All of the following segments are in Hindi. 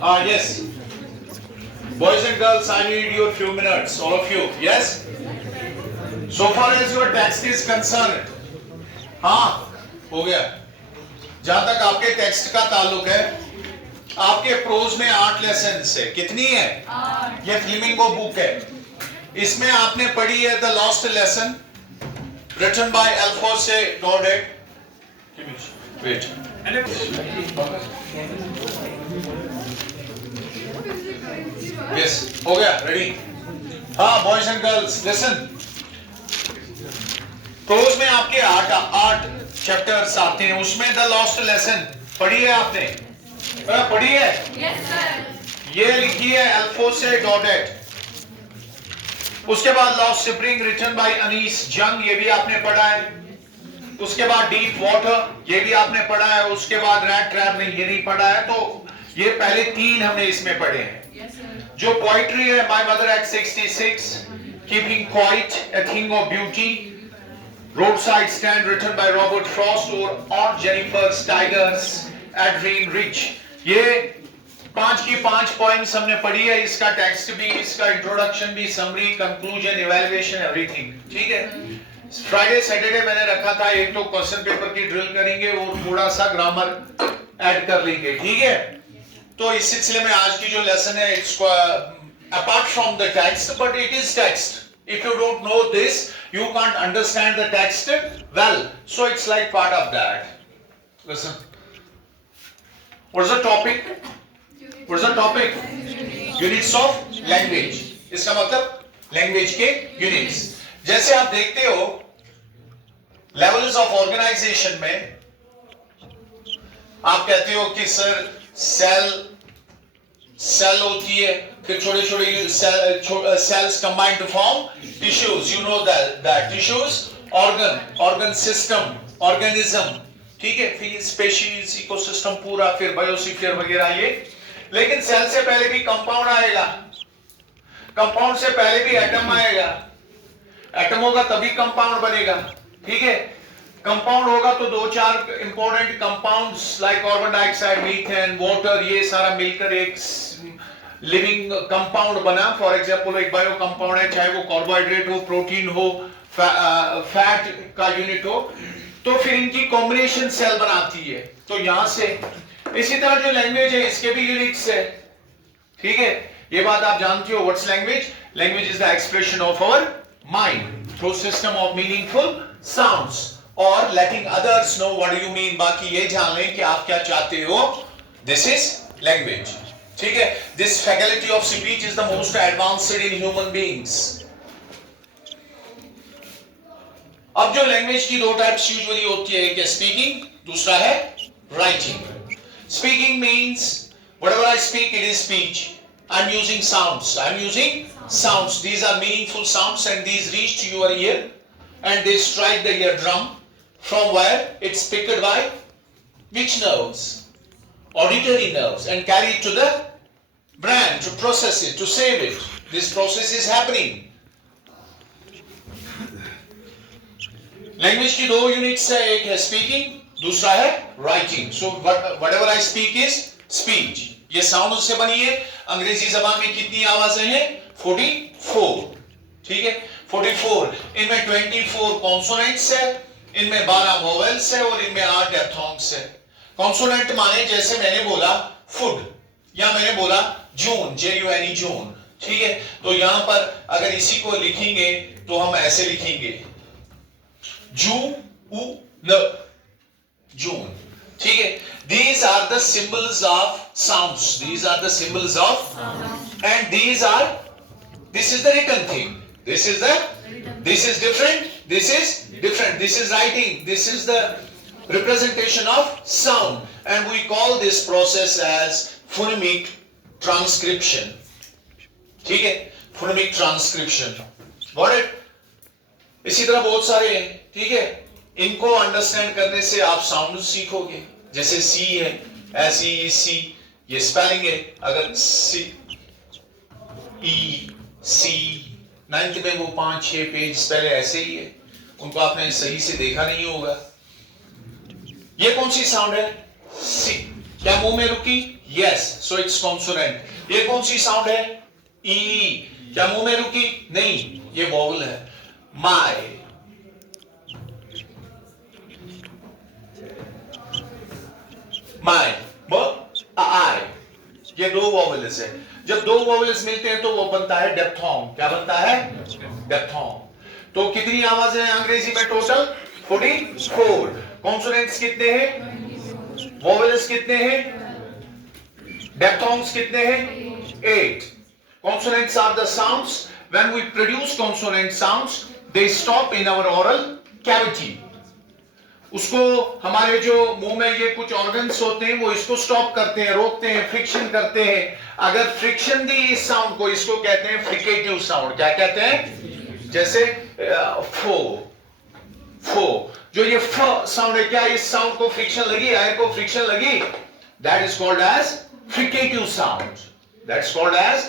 Yes. Boys and girls, I need your few minutes, all of you. Yes? So far as your text is concerned, हाँ, हो गया. जहां तक आपके टेक्स्ट का ताल्लुक है, आपके प्रोज में 8 लेसन है. कितनी है? 8. ये फ्लेमिंगो बुक है. इसमें आपने पढ़ी है the last lesson, written by Alphonse Daudet. Wait. Yes, हो गया. रेडी? हाँ, boys and girls, listen. Prose में आपके 8 चैप्टर्स आते हैं. उसमें द लॉस्ट लेसन पढ़ी है आपने? पढ़ी है? Yes sir. ये लिखी है अल्फोंसे डॉडेट. उसके बाद lost spring written by Anees Jung, ये भी आपने पढ़ा है. उसके बाद डीप वाटर, ये भी आपने पढ़ा है. उसके बाद रैट ट्रैप में ये नहीं पढ़ा है. तो ये पहले 3 हमने इसमें पढ़े हैं. yes, जो पोइट्री है, my mother at 66, keeping quiet a thing of beauty, roadside stand written by Robert Frost और aunt Jennifer's tigers Adrienne Rich. ये 5 की 5 पॉइंट्स हमने पढ़ी है. इसका टेक्स्ट भी, इसका इंट्रोडक्शन भी, समरी, कंक्लूजन, इवैल्यूएशन, एवरीथिंग. ठीक है. फ्राइडे सैटरडे मैंने रखा था, एक तो क्वेश्चन पेपर की ड्रिल करेंगे और थोड़ा सा ग्रामर ऐड कर लेंगे. ठीक है. तो इस सिलसिले में आज की जो लेसन है, it's apart from the text, but it is text. If you don't know this, you can't understand the text well. So it's like part of that. Listen. What's the topic? What's the topic? Units of language. इसका मतलब language के units. जैसे आप देखते हो levels of organization में आप कहते हो कि सर सेल होती है, फिर छोटे छोटे cells combined to form tissues. You know that tissues, organ system, organism. ठीक है. फिर स्पेशीज, इकोसिस्टम पूरा, फिर बायोस्फीयर वगैरह ये. लेकिन सेल से पहले भी कंपाउंड आएगा, कंपाउंड से पहले भी एटम आएगा, एटम होगा तभी कंपाउंड बनेगा. ठीक है. कंपाउंड होगा तो 2-4 important compounds like carbon dioxide, methane, water, ये सारा मिलकर एक लिविंग कंपाउंड बना. फॉर एग्जांपल एक बायो कंपाउंड है, चाहे वो कार्बोहाइड्रेट हो, प्रोटीन हो, फैट का यूनिट हो, तो फिर इनकी कॉम्बिनेशन सेल बनाती है. तो यहां से इसी तरह जो लैंग्वेज है, इसके भी यूनिट्स है. ठीक है. ये बात आप जानते हो. What's language? Language is the expression of our mind through system of meaningful sounds और letting others know what do you mean. बाकी ये जान लें कि आप क्या चाहते हो. This is language. ठीक है. This faculty of speech is the most advanced in human beings. अब जो लैंग्वेज की 2 टाइप्स यूजुअली होती है, एक है स्पीकिंग, दूसरा है writing. Speaking means whatever I speak, it is speech. I'm using sounds. I'm using sounds. These are meaningful sounds and these reach to your ear and they strike the eardrum. From where? It's picked by which nerves? Auditory nerves, and carried to the brain to process it, to save it. This process is happening. Language की 2 units है, एक है speaking, दूसरा है writing. So whatever I speak is speech. ये sound से बनी है. अंग्रेजी जबान में कितनी आवाजें हैं? 44. ठीक है. 44. इनमें 24 consonants है, इनमें 12 वोवेल्स है और इनमें 8 डायफ्थॉन्ग्स है. कॉन्सोनेंट माने जैसे मैंने बोला फूड, या मैंने बोला जून, JUNE जून. ठीक है. तो यहां पर अगर इसी को लिखेंगे तो हम ऐसे लिखेंगे न जून. ठीक है. These are the symbols of sounds. These are the symbols of, and this is the written thing. This is different. This is different. This is writing. This is the representation of sound, and we call this process as phonemic transcription. ठीक है. phonemic transcription. Got it? इसी तरह बहुत सारे हैं. ठीक है. इनको अंडरस्टैंड करने से आप साउंड सीखोगे. जैसे सी है, SEC, ये स्पेलिंग है. अगर सी ई सी 9th में वो 5-6 पेज पहले ऐसे ही है, उनको आपने सही से देखा नहीं होगा. ये कौन सी साउंड है? सी. क्या मुंह में रुकी? Yes, so it's consonant. ये कौन सी साउंड है? ई. क्या मुंह में रुकी? नहीं, ये वॉवल है. My. My. वो I. ये दो वॉवल्स है. जब दो वॉवल्स मिलते हैं तो वो बनता है डेप्थोंग. क्या बनता है? डेप्थोंग. तो कितनी आवाजें हैं अंग्रेजी में टोटल? 44. कॉन्सोनेंट्स कितने हैं? वॉवल्स कितने हैं? डेप्थोंग्स कितने हैं? 8. Consonants are the sounds. When we produce consonant sounds, they stop in our oral cavity. उसको हमारे जो मुंह में ये कुछ ऑर्गन्स होते हैं वो इसको स्टॉप करते हैं, रोकते हैं, फ्रिक्शन करते हैं. अगर फ्रिक्शन दी इस साउंड को, इसको कहते हैं फ्रिकेटिव साउंड. क्या कहते हैं? जैसे फो फो, जो ये फ साउंड है, क्या इस साउंड को फ्रिक्शन लगी, एयर को फ्रिक्शन लगी? That is called as fricative sounds. That's called as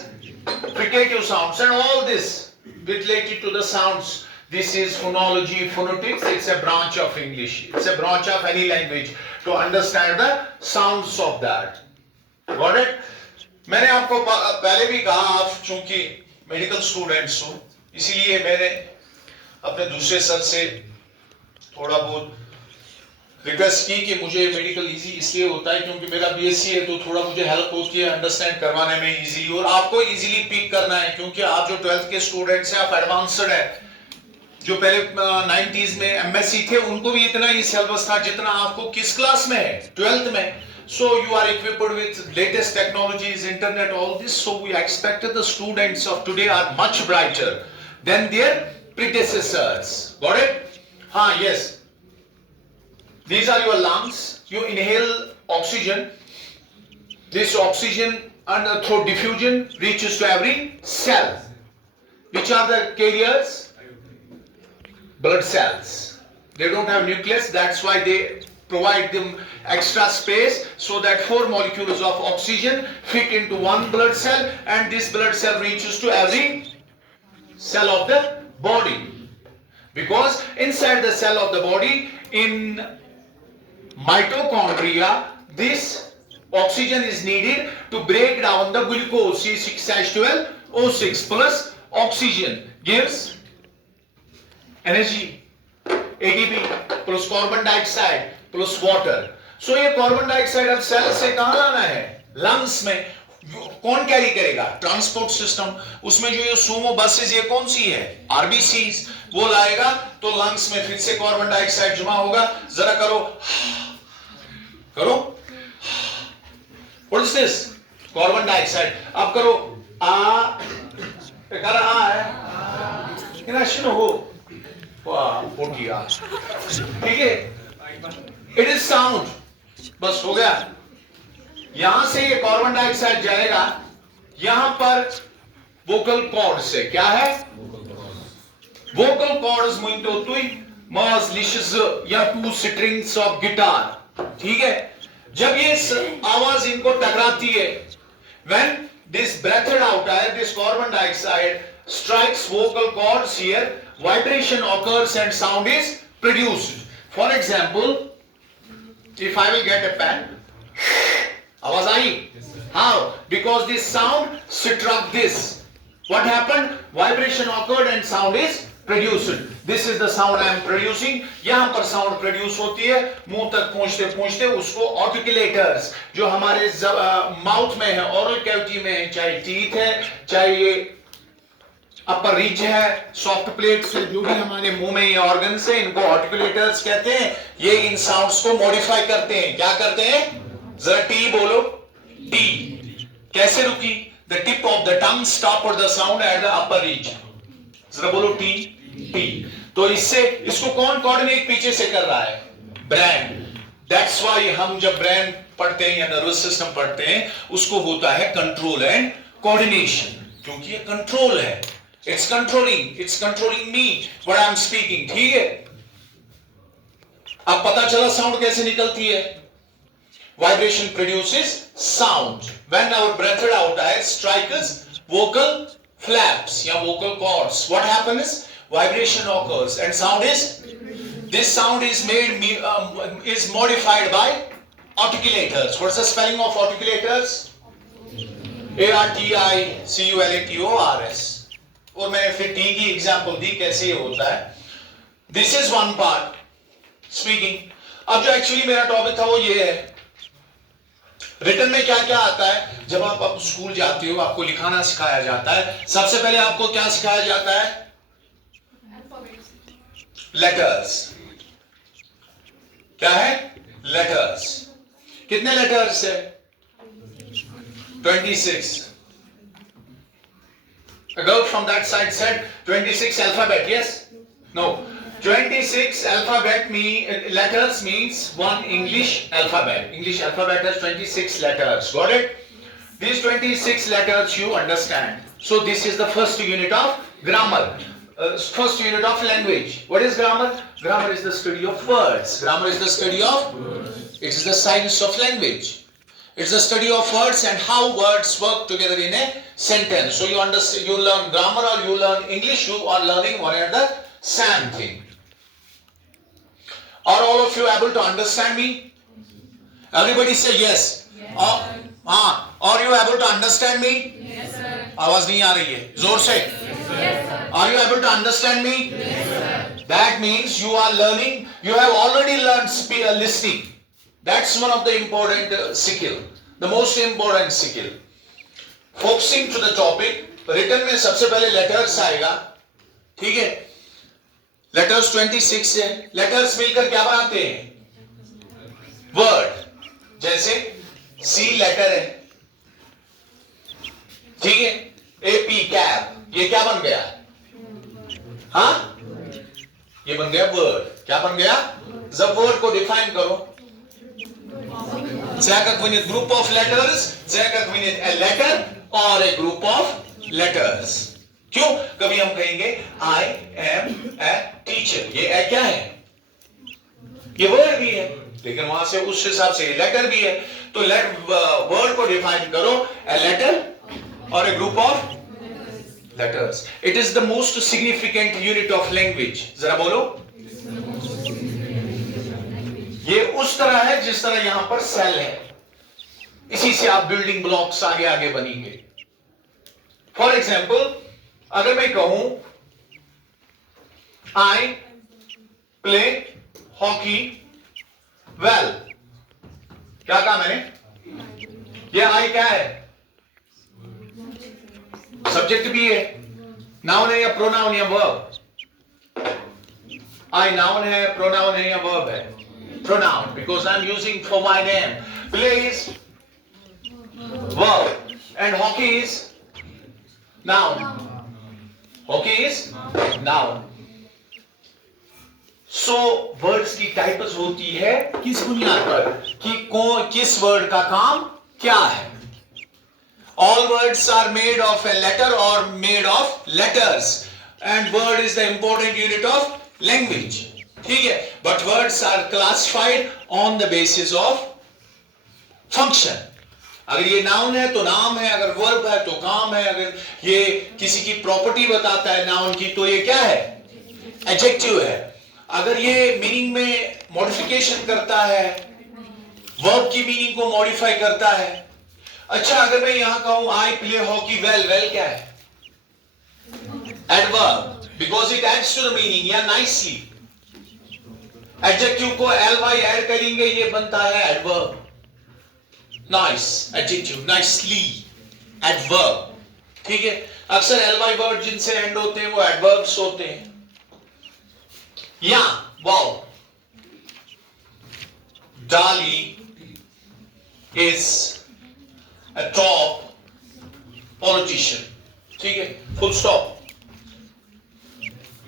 fricative sounds. And all this related to the sounds. This is phonology, phonetics. It's a branch of English. It's a branch of any language to understand the sounds of that. Got it? मैंने आपको पहले भी कहा, आप चूंकि मेडिकल स्टूडेंट्स हो, इसीलिए मैंने अपने दूसरे सर से थोड़ा बहुत रिक्वेस्ट की कि मुझे मेडिकल इजी इसलिए होता है क्योंकि मेरा बीएससी है, तो थोड़ा मुझे हेल्प होती है अंडरस्टैंड करवाने में इजीली, और आपको इजीली पिक करना है क्योंकि आप जो 12th के स्टूडेंट्स हैं, आप एडवांस्ड है. जो पहले 90s में एमएससी थे उनको भी इतना ही सिलेबस था जितना आपको किस क्लास में है? 12th में. So you are equipped with latest technologies, internet, all this. So we expected the students of today are much brighter than their predecessors. Got it? हाँ, yes. These are your lungs. You inhale oxygen. This oxygen through diffusion reaches to every cell. Which are the carriers? Blood cells. They don't have nucleus. That's why they provide them extra space so that 4 molecules of oxygen fit into one blood cell, and this blood cell reaches to every cell of the body. Because inside the cell of the body, in mitochondria, this oxygen is needed to break down the glucose. C6H12O6 plus oxygen gives energy. ATP plus carbon dioxide plus water. So ये carbon dioxide अब सेल से कहाँ लाना है? लंग्स में. कौन कैरी करेगा? Transport system. उसमें जो ये सूमो बसेस, ये कौन सी है? आरबीसीज. वो लाएगा तो लंग्स में फिर से कार्बन डाइऑक्साइड जमा होगा. जरा करो करो. What is this? Carbon dioxide. अब करो आ. कर आ है. कितना सुनो हो. वाह, पोटिया. ठीक है. It is sound. बस हो गया. यहां से ये कार्बन डाइऑक्साइड जाएगा यहां पर वोकल कॉर्ड से. क्या है? Vocal cords muito tui mas lixes या 2 strings of guitar. ठीक है. जब ये आवाज इनको टकराती है, when this breathed out air, this carbon dioxide strikes vocal cords here, vibration occurs and sound is produced. For example, if I will get a pen, आवाज आई? How? Because this sound struck this. What happened? Vibration occurred and sound is produced. This is the sound I am producing. यहाँ पर sound produce होती है. मुंह तक पहुंचते पहुंचते उसको articulators, जो हमारे माउथ में है, oral cavity में है, चाहे teeth है, चाहे ये अपर रीच है, सॉफ्ट प्लेट से जो भी हमारे मुंह में ये ऑर्गन्स है, इनको आर्टिकुलेटर्स कहते हैं. ये इन साउंड्स को मॉडिफाई करते हैं. क्या करते हैं? जरा टी बोलो. टी कैसे रुकी? The tip of the tongue stopped the sound at the upper reach. जरा बोलो टी. टी. तो इससे इसको कौन कोऑर्डिनेट पीछे से कर रहा है? ब्रेन. दैट्स व्हाई हम जब ब्रेन पढ़ते हैं या नर्वस सिस्टम पढ़ते हैं, उसको होता है कंट्रोल एंड कोऑर्डिनेशन, क्योंकि ये कंट्रोल है. It's controlling me what I'm speaking. ठीक है. अब पता चला साउंड कैसे निकलती है. Vibration produces sound. When our breathed out air strikes vocal flaps या vocal cords, what happens? Vibration occurs and sound is. This sound is made is modified by articulators. What's the spelling of articulators? ARTICULATORS. और मैंने फिर टी की एग्जांपल दी कैसे ये होता है. This is one part speaking. अब जो एक्चुअली मेरा टॉपिक था वो ये है, रिटन में क्या क्या आता है. जब आप स्कूल जाते हो आपको लिखाना सिखाया जाता है. सबसे पहले आपको क्या सिखाया जाता है? लेटर्स. क्या है? लेटर्स. कितने लेटर्स है? 26. A girl from that side said 26 alphabet. Yes? No. 26 alphabet letters means one English alphabet. English alphabet has 26 letters. Got it? These 26 letters you understand. So this is the first unit of grammar. First unit of language. What is grammar? Grammar is the study of words. Grammar is the study of words. It is the science of language. It's the study of words and how words work together in a sentence. So you understand, you learn grammar or you learn English, you are learning one and the same thing. Are all of you able to understand me? Everybody say yes. Yes. Are you able to understand me? Yes, sir. आवाज नहीं आ रही है, जोर से. Yes, sir. Are you able to understand me? Yes, sir. That means you are learning. You have already learned listening. That's one of the important skill, the most important skill. Focusing to the topic, written में सबसे पहले letters आएगा, ठीक है? Letters 26 है. Letters मिलकर क्या बनाते हैं? Word. जैसे C letter है, ठीक है? AP cap, ये क्या बन गया? हाँ? ये बन गया word. क्या बन गया? जब word को define करो, a group of letters, a letter or a group of letters. क्यों? कभी हम कहेंगे I am a teacher. ये क्या है? ये वर्ड भी है, लेकिन वहां से उस हिसाब से लेटर भी है. तो वर्ड को डिफाइन करो, a letter or a group of letters. It is the most significant unit of language. जरा बोलो. ये उस तरह है जिस तरह यहां पर सेल है. इसी से आप बिल्डिंग ब्लॉक्स आगे आगे बनेंगे. फॉर एग्जाम्पल, अगर मैं कहूं आई प्ले हॉकी वेल, क्या कहा मैंने? ये आई क्या है? सब्जेक्ट भी है, नाउन है या प्रोनाउन या वर्ब? आई नाउन है, प्रोनाउन है या वर्ब है? Pronoun, because I'm using for my name. Play is verb and hockey is noun. Hockey is noun. So words की टाइप्स होती है किस बुनियाद पर कि किस वर्ड का काम क्या है. All words are made of a letter or made of letters, and word is the important unit of language. ठीक है, but words are classified on the basis of function. अगर ये नाउन है तो नाम है, अगर वर्ब है तो काम है, अगर ये किसी की प्रॉपर्टी बताता है नाउन की तो ये क्या है? एडजेक्टिव है. अगर ये मीनिंग में मॉडिफिकेशन करता है, वर्ब की मीनिंग को मॉडिफाई करता है. अच्छा, अगर मैं यहां कहूं I play hockey well, well क्या है? Adverb, because it adds to the meaning या नाइसली. एडजेक्टिव को ly ऐड करेंगे, ये बनता है adverb. Nice adjective, nicely adverb. ठीक है, अक्सर ly वर्ड जिनसे एंड होते हैं वो एडवर्ब्स होते हैं. या वाओ, डाली इज अ टॉप पॉलिटिशियन. ठीक है, फुल स्टॉप.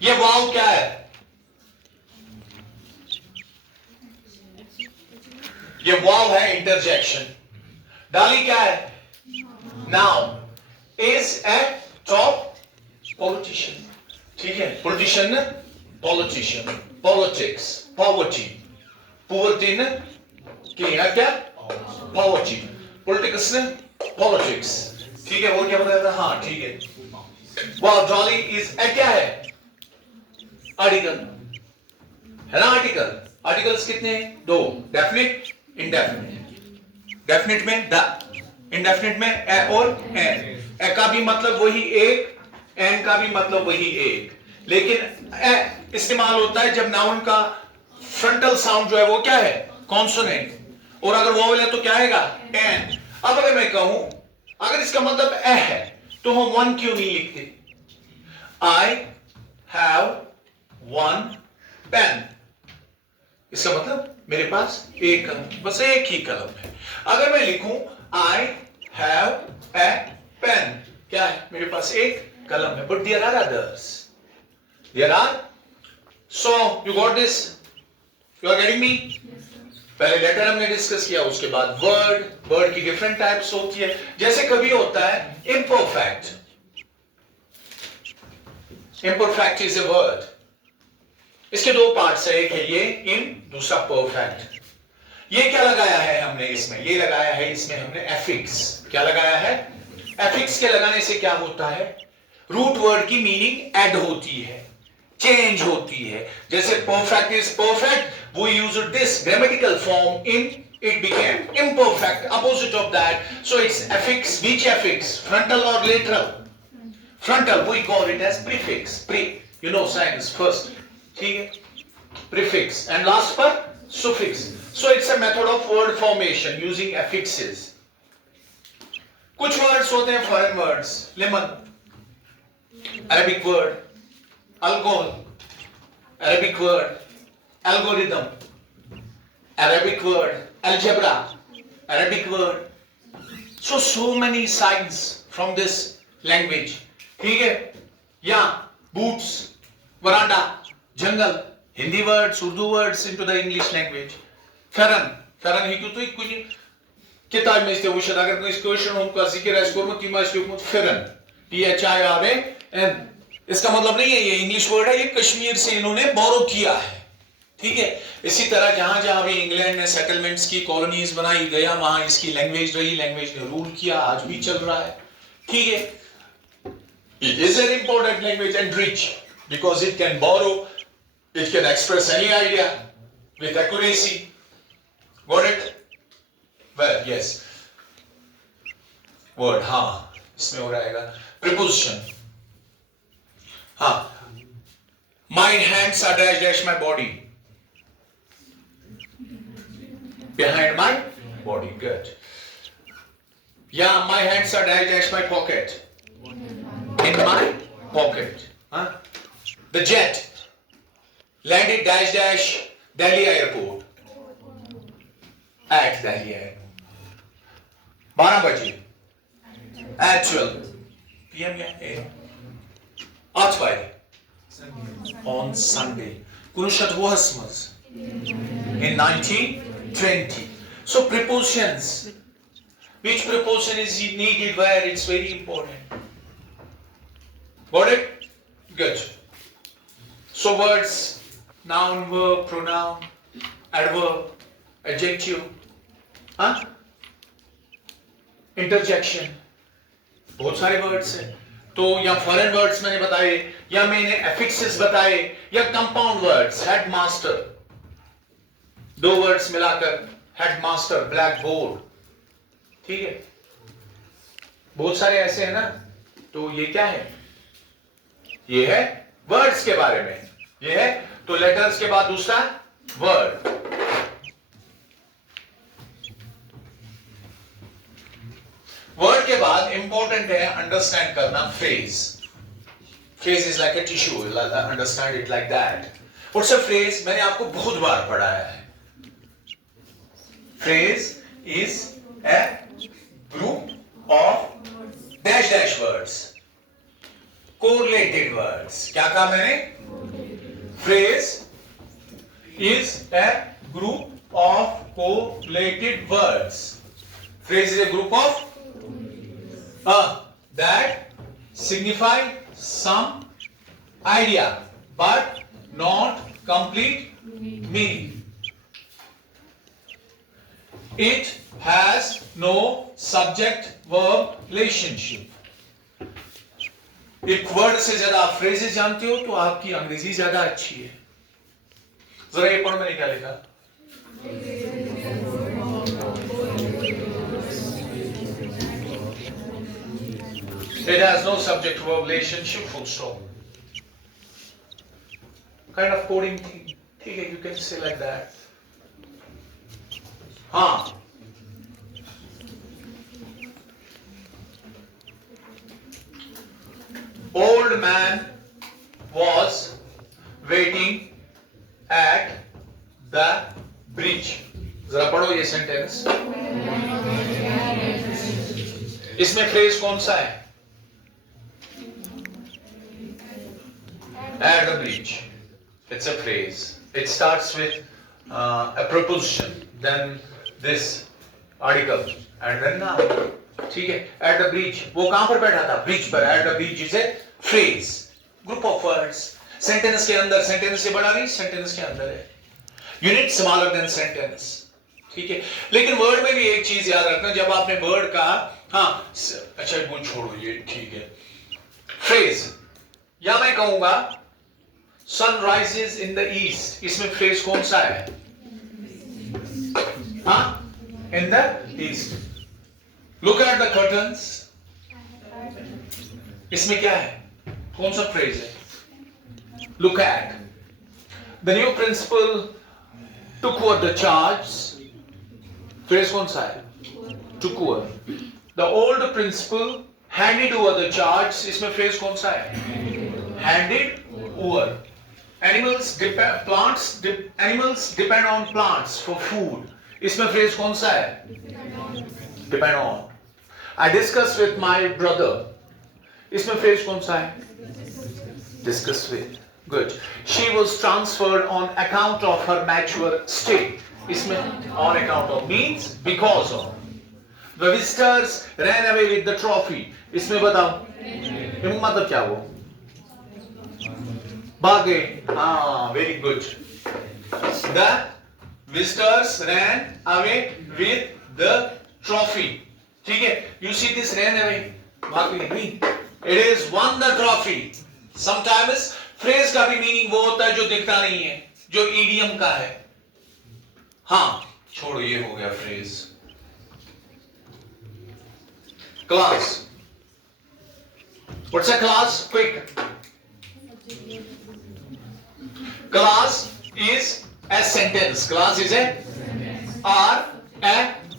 ये वाओ क्या है? ये वाव है इंटरजेक्शन. डाली क्या है? Noun. Is a top politician. ठीक है, politician, politician, politics, poverty, poverty ने क्या? पॉवर्टी. पॉलिटिक्स ने पॉलिटिक्स. ठीक है, वो क्या बताया था? हाँ ठीक है. वाव, डॉली इज ए क्या है? आर्टिकल है ना. आर्टिकल, आर्टिकल्स कितने हैं? 2, डेफिनिट, इंडेफिनिट. डेफिनेट में द, इंडेफिनेट में ए और एन। ए का भी मतलब वही एक, एन का भी मतलब वही एक, लेकिन ए इस्तेमाल होता है जब नाउन का फ्रंटल साउंड जो है वो क्या है, कॉन्सोनेंट, और अगर वोवेल है तो क्या आएगा, एन। अब अगर मैं कहूं, अगर इसका मतलब ए है तो हम वन क्यों नहीं लिखते? आई हैव वन पेन, इसका मतलब मेरे पास एक कलम, बस एक ही कलम है। अगर मैं लिखूं आई हैव ए पेन, क्या है, मेरे पास एक कलम है, but there are others, there are. So you got this, you are getting me? पहले लेटर हमने डिस्कस किया, उसके बाद वर्ड, वर्ड की डिफरेंट टाइप्स होती है। जैसे कभी होता है imperfect, imperfect is a word, इसके दो पार्ट्स है, एक है ये इन, दूसरा परफेक्ट। ये क्या लगाया है हमने इसमें, ये लगाया है इसमें हमने एफिक्स। क्या लगाया है? एफिक्स के लगाने से क्या होता है, रूट वर्ड की मीनिंग ऐड होती है, चेंज होती है। जैसे परफेक्ट इज परफेक्ट, वो used this grammatical form in, it became imperfect, opposite of that. So it's affix, which affix, frontal और lateral? Frontal we call it as prefix, pre, you know science first, ठीक है, प्रीफिक्स, एंड लास्ट पर suffix. So it's a method of word formation using affixes. कुछ वर्ड्स होते हैं foreign words, lemon, Arabic word, alcohol, Arabic word, algorithm, Arabic word, algebra, Arabic word. So many signs from this language. ठीक है? या boots, veranda, jungle, Hindi words, Urdu words into the English language. Ferran, ferran ही क्यों तो एक कुछ किताब में इसके वुशद अगर कोई क्वेश्चन हम का जिक्र है इसको मत टीमा इसको मत ferran, THIRAN, इसका मतलब नहीं है ये इंग्लिश वर्ड है, ये कश्मीर से इन्होंने बोरो किया है, ठीक है। इसी तरह जहां जहां भी इंग्लैंड ने सेटलमेंट्स की, कॉलोनीज बनाई गया, वहां इसकी लैंग्वेज रही, लैंग्वेज ने रूल किया, आज भी चल रहा है, ठीक है। It is an important language and rich because it can borrow, it can express any idea with accuracy. Got it? Well, yes. Word, हाँ, इसमें हो रहेगा preposition. हाँ, my hands are dash dash my body. Behind my body, good. Yeah, my hands are dash dash my pocket. In my pocket. Huh? The jet landed dash dash Delhi airport. At Delhi airport. 12 बजे. At 12 PM या AM. 8 bari. On Sunday. Kunuşat Vuhasmaz. In 1920. So prepositions. Which preposition is needed where? It's very important. Got it? Good. So words, noun, verb, pronoun, adverb, adjective, हाँ? Interjection. बहुत सारे वर्ड्स हैं। तो या फॉरेन वर्ड्स मैंने बताए, या मैंने एफिक्सेस बताए, या कंपाउंड वर्ड्स, हेडमास्टर, दो वर्ड्स मिलाकर हेडमास्टर, ब्लैक बोर्ड, ठीक है। बहुत सारे ऐसे हैं ना। तो ये क्या है? ये है वर्ड्स के बारे में, ये है। तो लेटर्स के बाद दूसरा वर्ड। वर्ड के बाद इंपॉर्टेंट है अंडरस्टैंड करना phrase. Phrase is like a tissue, understand it like that. What's a phrase? मैंने आपको बहुत बार पढ़ाया है। Phrase is a group of dash dash words, correlated words. क्या कहा मैंने? Phrase is a group of correlated words. Phrase is a group of that signify some idea but not complete meaning. It has no subject-verb relationship. एक वर्ड से ज्यादा आप फ्रेजेस जानते हो तो आपकी अंग्रेजी ज्यादा अच्छी है। जरा ये पढ़ो, मैंने क्या लिखा? It has no subject verb relationship, full stop. Kind of coding thing. Okay, you can say like that. हाँ. Old man was waiting at the bridge. जरा पढ़ो ये सेंटेंस. इसमें फ्रेज कौन सा है? At the bridge. It's a phrase. It starts with a preposition, then this article, and then noun. ठीक है? At the bridge. वो कहां पर बैठा था? Bridge पर. At the bridge is a phrase. Group of words. Sentence के अंदर. Sentence से बड़ा नहीं. Sentence के अंदर है. Unit smaller than sentence. ठीक है? लेकिन वर्ड में भी एक चीज याद रखना, जब आपने वर्ड का हाँ अच्छा गुण छोड़ो ये ठीक है. Phrase. या मैं कहूंगा sun rises in the east. इसमें फ्रेज कौन सा है? हाँ? In the east. Look at the curtains. इसमें क्या है? कौन सा फ्रेज है? Look at. The new principal took over the charge. Phrase कौन सा है? Took over. The old principal handed over the charge. इसमें फ्रेज कौन सा है? Handed over. Animals depend on plants for food. इसमें फ्रेज कौन सा है? Depend on. I discussed with my brother. इसमें फ्रेज कौन सा है? Discuss with. Good. She was transferred on account of her mature state. इसमें on account of means because of. The visitors ran away with the trophy. इसमें बताओ. मतलब क्या वो? भागे. हाँ, very good. The visitors ran away with the trophy. ठीक है? You see this ran away. भागे नहीं. It is won the trophy. Sometimes phrase का भी meaning वो होता है जो दिखता नहीं है, जो idiom का है. हाँ, छोड़ो ये हो गया phrase. Class. What's a class? Quick. Class is a sentence. Class is a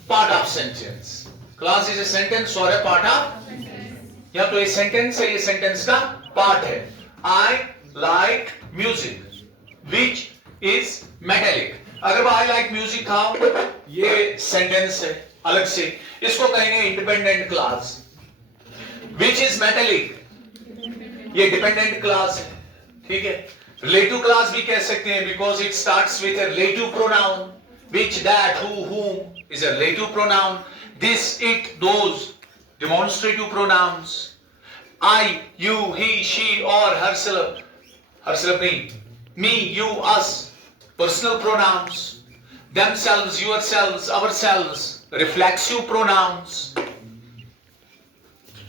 part of sentence. Class is a sentence or a part of. या तो ये sentence है, ये sentence का part है. I like music, which is metallic. अगर I like music खाओ, ये sentence है अलग से. इसको कहेंगे independent class. Which is metallic. ये dependent class है. ठीक है? Relative class भी कह सकते हैं because it starts with a relative pronoun. Which, that, who, whom is a relative pronoun. This, it, those demonstrative pronouns. I, you, he, she or herself. Herself नहीं. Me, you, us. Personal pronouns. Themselves, yourselves, ourselves. Reflexive pronouns.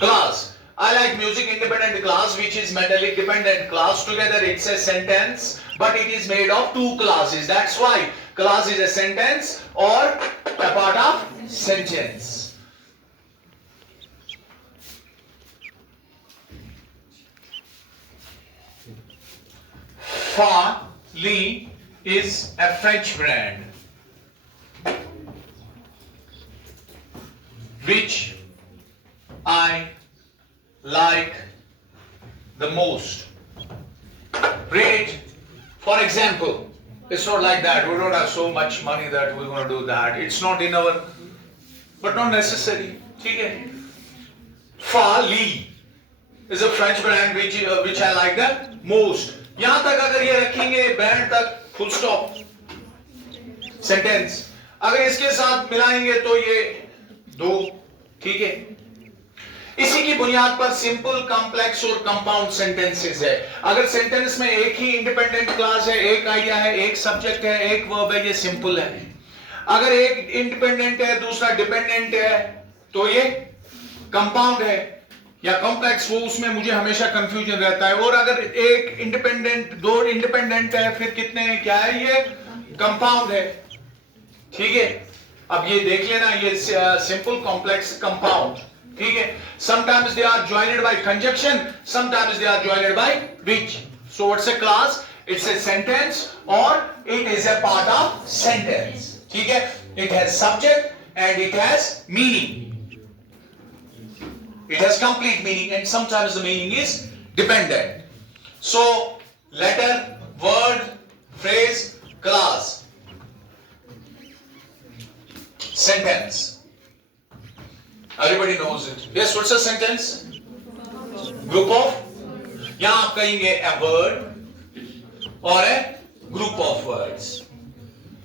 Class. I like music independent class, which is metallic dependent class. Together it's a sentence, but it is made of two classes. That's why class is a sentence or a part of sentence. Fali is a French brand which I like the most. Read it. For example, it's not like that. We don't have so much money that we're going to do that. It's not in our, but not necessary. ठीक है? Fali is a French brand which I like the most. यहाँ तक अगर ये रखेंगे brand तक full stop. Sentence. अगर इसके साथ मिलाएंगे तो ये दो. ठीक है? इसी की बुनियाद पर सिंपल, कॉम्प्लेक्स और कंपाउंड सेंटेंसेस है. अगर सेंटेंस में एक ही इंडिपेंडेंट क्लास है, एक आइडिया है, एक सब्जेक्ट है, एक वर्ब है, ये सिंपल है. अगर एक इंडिपेंडेंट है, दूसरा डिपेंडेंट है, तो ये कंपाउंड है या कॉम्प्लेक्स. वो उसमें मुझे हमेशा कंफ्यूजन रहता है. और अगर एक इंडिपेंडेंट, दो इंडिपेंडेंट है, फिर कितने हैं, क्या है, ये कंपाउंड है. ठीक है? अब ये देख लेना, ये सिंपल, कॉम्प्लेक्स, कंपाउंड. ठीक है. Sometimes they are joined by conjunction, sometimes they are joined by which. So what's a clause? It's a sentence or it is a part of sentence. ठीक है. It has subject and it has meaning. It has complete meaning and sometimes the meaning is dependent. So letter, word, phrase, clause, sentence. Everybody knows it. Yes, what's a sentence? Group of. यहां आप कहेंगे a word or a group of words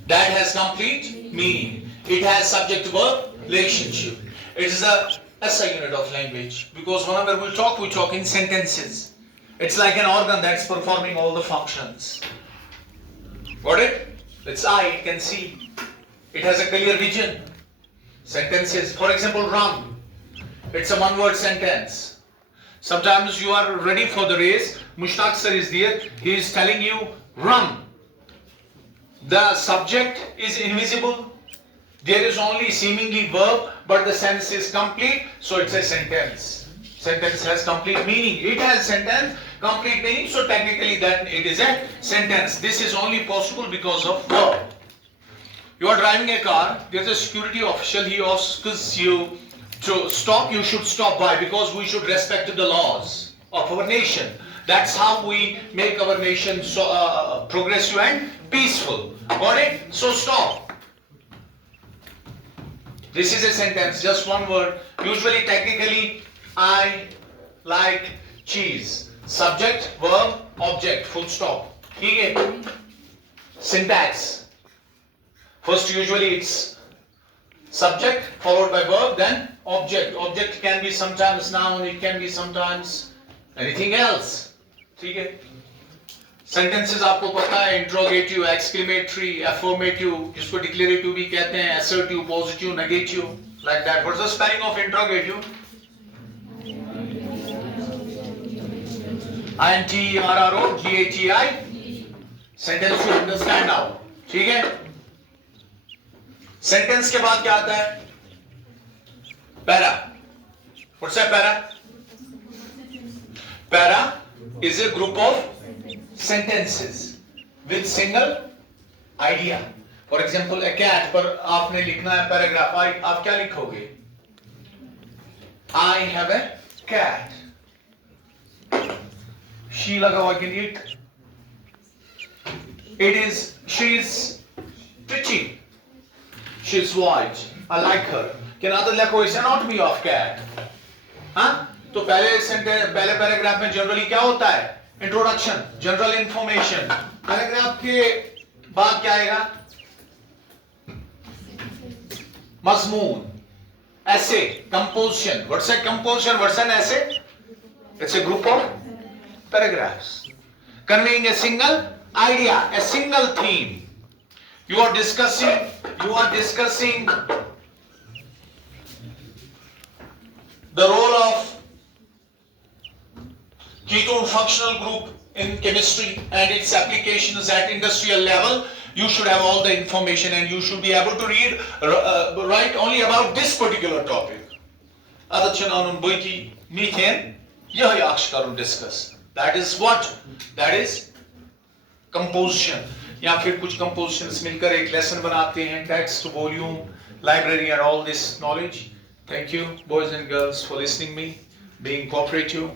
that has complete meaning. It has subject verb relationship. It is the SI unit of language because whenever we talk in sentences. It's like an organ that's performing all the functions. Got it? Its eye, it can see. It has a clear vision. Sentences, for example, run. It's a one-word sentence. Sometimes you are ready for the race. Mushtaq sir is there. He is telling you, run. The subject is invisible. There is only seemingly verb, but the sentence is complete, so it's a sentence. Sentence has complete meaning. It has sentence, complete meaning, so technically that it is a sentence. This is only possible because of verb. You are driving a car, there is a security official, he asks you to stop, you should stop. Why? Because we should respect the laws of our nation. That's how we make our nation so, progressive and peaceful. Got it? So stop. This is a sentence, just one word. Usually, technically, I like cheese. Subject, verb, object, full stop. ठीक है? Syntax. First, usually it's subject followed by verb, then object. Object can be sometimes noun, it can be sometimes anything else. ठीक है? Sentences आपको पता है, interrogative, exclamatory, affirmative, जिसको declarative भी कहते हैं, assertive, positive, negative, like that. What's the spelling of interrogative? INTERROGATI. Sentence you understand now. ठीक है? Sentence के बाद क्या आता है? Para. What's a para? Para is a group of sentences with single idea. For example, a cat पर आपने लिखना है paragraph. आप क्या लिखोगे? I have a cat. She लगा हुआ के लिए it is, she is pretty. She is white. I like her. Can other लिखो is anatomy of cat. हाँ? तो पहले सेंटेंस, पहले पैराग्राफ में जनरली क्या होता है? Introduction, general information. पैराग्राफ के बाद क्या आएगा? मजमून, essay, composition. What's a composition? What's an essay? It's a group of paragraphs conveying a single idea, a single theme. You are discussing the role of ketone functional group in chemistry and its applications at industrial level. You should have all the information and you should be able to write only about this particular topic. Methane, discuss. That is what? That is composition. या फिर कुछ compositions मिलकर एक lesson बनाते हैं, text, volume, library and all this knowledge. Thank you boys and girls for listening me, being cooperative.